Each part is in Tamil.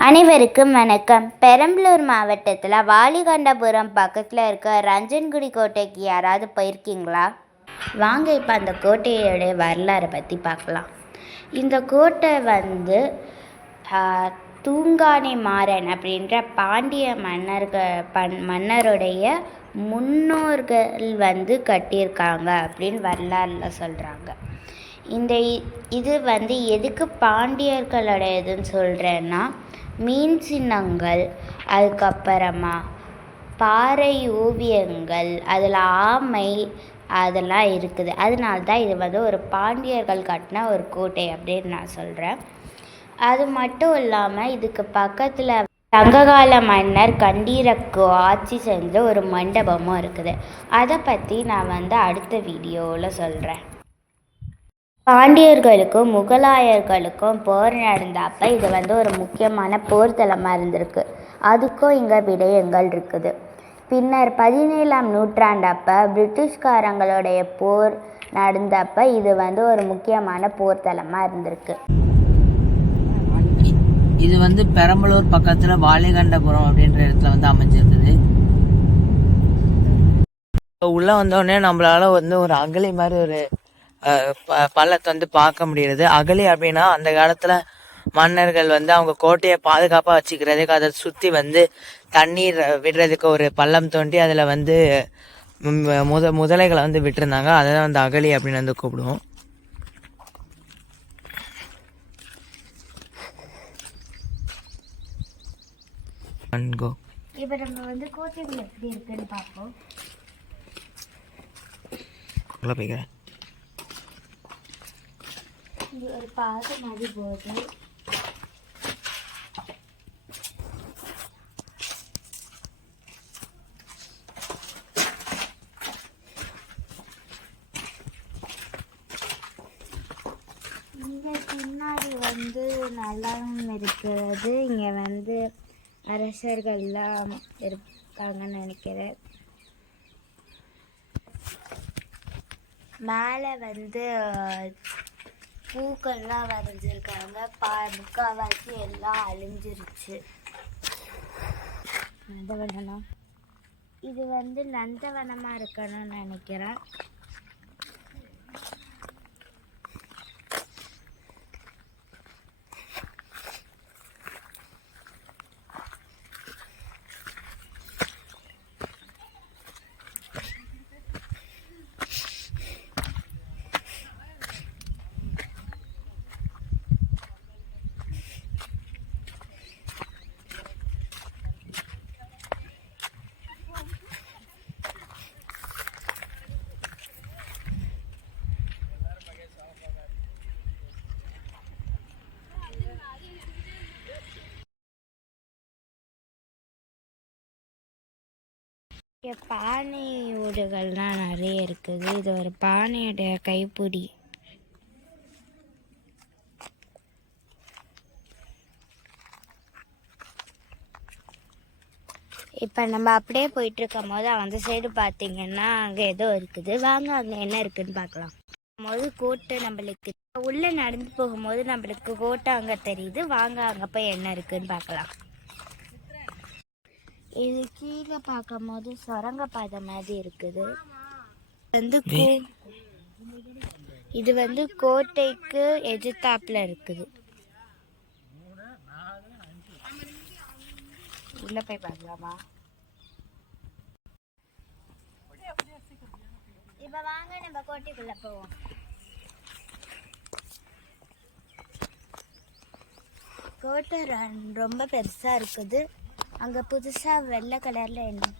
அனைவருக்கும் வணக்கம். பெரம்பலூர் மாவட்டத்தில் வாலிகண்டபுரம் பக்கத்தில் இருக்க ரஞ்சன்குடி கோட்டைக்கு யாராவது போயிருக்கீங்களா? வாங்க இப்போ அந்த கோட்டையோடைய வரலாறை பற்றி பார்க்கலாம். இந்த கோட்டை தூங்கானை மாறன் அப்படின்ற பாண்டிய மன்னருடைய முன்னோர்கள் கட்டியிருக்காங்க அப்படின்னு வரலாறில் சொல்கிறாங்க. இது எதுக்கு பாண்டியர்களுடையதுன்னு சொல்கிறேன்னா, மீன் சின்னங்கள், அதுக்கப்புறமா பாறை ஓவியங்கள், அதில் ஆமை அதெல்லாம் இருக்குது. அதனால தான் இது ஒரு பாண்டியர்கள் கட்டின ஒரு கோட்டை அப்படின்னு நான் சொல்கிறேன். அது மட்டும் இல்லாமல் இதுக்கு பக்கத்தில் சங்ககால மன்னர் கண்டீரக்கோ ஆட்சி செஞ்ச ஒரு மண்டபமும் இருக்குது. அதை பற்றி நான் அடுத்த வீடியோவில் சொல்கிறேன். பாண்டியர்களுக்கும் முகலாயர்களுக்கும் போர் நடந்தப்போ இது ஒரு முக்கியமான போர்த்தலமாக இருந்திருக்கு. அதுக்கும் இங்கே விடயங்கள் இருக்குது. பின்னர் 17ஆம் நூற்றாண்டப்போ பிரிட்டிஷ்காரங்களுடைய போர் நடந்தப்போ இது ஒரு முக்கியமான போர்த்தலமாக இருந்திருக்கு. இது பெரம்பலூர் பக்கத்தில் வாலிகண்டபுரம் அப்படின்ற இடத்துல அமைஞ்சிருக்குது. உள்ளே வந்தோடனே நம்மளால ஒரு அகழி மாதிரி ஒரு பள்ளத்தை பார்க்க முடியுது. அகழி அப்படின்னா அந்த காலத்துல மன்னர்கள் அவங்க கோட்டையை பாதுகாப்பா வச்சுக்கிறதுக்கு அதை சுத்தி தண்ணீர் விடுறதுக்கு ஒரு பள்ளம் தோண்டி அதுல முதலைகளை விட்டுருந்தாங்க. அதான் அகழி அப்படின்னு கூப்பிடுவோம். இப்ப நம்ம கோட்டைகள் எப்படி இருக்குன்னு பார்ப்போம். இது ஒரு பாதை மாதிரி போகுது. இங்கே பின்னாடி நல்லாவும் இருக்கிறது. இங்கே அரசர்கள்லாம் இருக்காங்கன்னு நினைக்கிறேன். மேலே பூக்கள்லாம் வரைஞ்சிருக்காங்க. முக்கால்வாசி எல்லாம் அழிஞ்சிருச்சு. நந்தவனம் இது நந்தவனமாக இருக்கணும்னு நினைக்கிறேன். இங்கே பானை ஓடுகள்லாம் நிறைய இருக்குது. இது ஒரு பானையுடைய கைப்பிடி. இப்போ நம்ம அப்படியே போயிட்டு இருக்கும் போது அந்த சைடு பார்த்தீங்கன்னா அங்கே ஏதோ இருக்குது. வாங்க அங்கே என்ன இருக்குன்னு பார்க்கலாம். கோட்டை நம்மளுக்கு உள்ளே நடந்து போகும்போது நம்மளுக்கு கோட்டை அங்கே தெரியுது. வாங்க அங்கே போய் என்ன இருக்குன்னு பார்க்கலாம். இது கீழே பார்க்கும் போது சுரங்கப்பாதை மாதிரி இருக்குது. இது கோட்டைக்கு எதிர்த்தாப்புல இருக்குது. உள்ள போய் பார்க்கலாமா? இப்ப வாங்க நம்ம கோட்டைக்குள்ள போவோம். கோட்டை ரொம்ப பெருசா இருக்குது. அங்க புதுசா வெள்ளை கலர்ல என்ன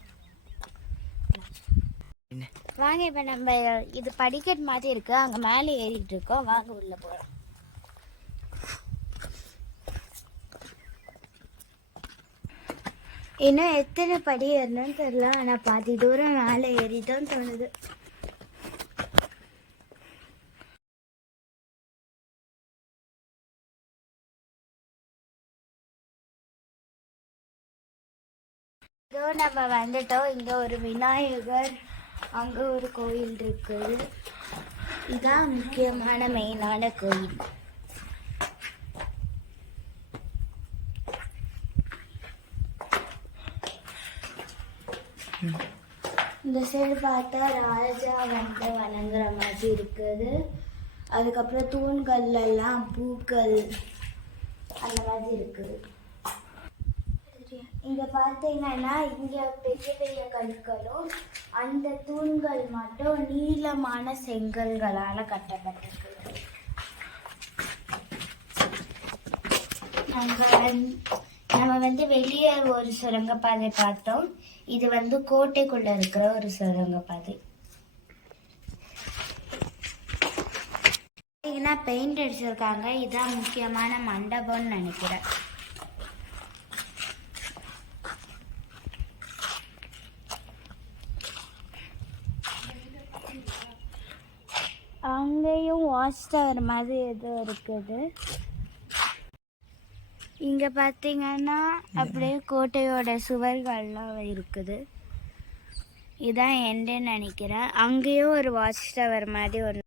வாங்க. இப்ப நம்ம இது படிக்கட் மாதிரி இருக்கு. அங்க மேலே ஏறிட்டு இருக்கோம். வாங்க உள்ள போறோம். இன்னும் எத்தனை படி ஏறணும்னு தெரியல. ஆனா பாதி தூரம் மேலே ஏறிதான் தோணுது. இதோ நம்ம வந்துட்டோம். இங்கே ஒரு விநாயகர், அங்கே ஒரு கோயில் இருக்குது. இதுதான் முக்கியமான மெயினான கோயில். இந்த சைடு பார்த்தா ராஜா வந்து வணங்குற மாதிரி இருக்குது. அதுக்கப்புறம் தூண்கள்ல எல்லாம் பூக்கள் அந்த மாதிரி இருக்குது. இங்க பார்த்தீங்கன்னா இங்க பெரிய பெரிய கற்களும் அந்த தூண்கள் மட்டும் நீளமான செங்கல்களால கட்டப்பட்டிருக்கு. நம்ம வந்து வெளியே ஒரு சுரங்கப்பாதை பார்த்தோம். இது வந்து கோட்டைக்குள்ள இருக்கிற ஒரு சுரங்கப்பாதை. பெயிண்ட் அடிச்சிருக்காங்க. இதுதான் முக்கியமான மண்டபம்னு நினைக்கிறேன். அங்கேயும் வாட்ச் டவர் மாதிரி ஏதோ இருக்குது. இங்கே பார்த்தீங்கன்னா அப்படியே கோட்டையோட சுவர்கள்லாம் இருக்குது. இதான் எண்டுன்னு நினைக்கிறேன். அங்கேயும் ஒரு வாட்ச் டவர் மாதிரி ஒன்று.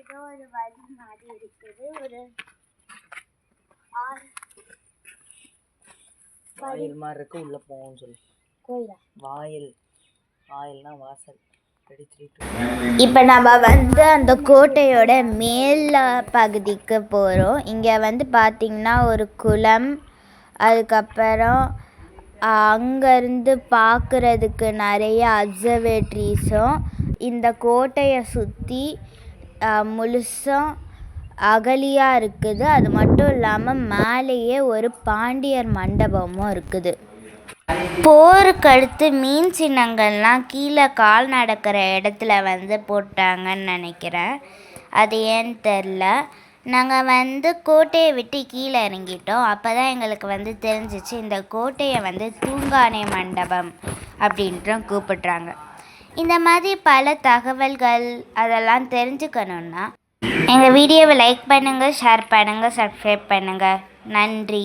ஏதோ ஒரு வழி மாதிரி இருக்குது. ஒரு வாயில் மாதிரி இருக்கு. உள்ள போவோம்னு சொல்லி கோயிலா? வாயில்னா வாசல். இப்போ நம்ம வந்து அந்த கோட்டையோட மேல் பகுதிக்கு போகிறோம். இங்கே வந்து பார்த்திங்கன்னா ஒரு குளம், அதுக்கப்புறம் அங்கேருந்து பார்க்குறதுக்கு நிறைய அப்சர்வேட்ரிஸும், இந்த கோட்டையை சுற்றி முழுசும் அகலியாக இருக்குது. அது மட்டும் இல்லாமல் மேலேயே ஒரு பாண்டியர் மண்டபமும் இருக்குது. போருக்கு அடுத்து மீன் சின்னங்கள்லாம் கீழே கால் நடக்கிற இடத்துல வந்து போட்டாங்கன்னு நினைக்கிறேன். அது ஏன்னு தெரில. நாங்கள் வந்து கோட்டையை விட்டு கீழே இறங்கிட்டோம். அப்போ தான் எங்களுக்கு வந்து தெரிஞ்சிச்சு இந்த கோட்டையை வந்து தூங்கானை மண்டபம் அப்படின்ட்டு கூப்பிட்றாங்க. இந்த மாதிரி பல தகவல்கள் அதெல்லாம் தெரிஞ்சுக்கணுன்னா எங்கள் வீடியோவை லைக் பண்ணுங்கள், ஷேர் பண்ணுங்கள், சப்ஸ்கிரைப் பண்ணுங்கள். நன்றி.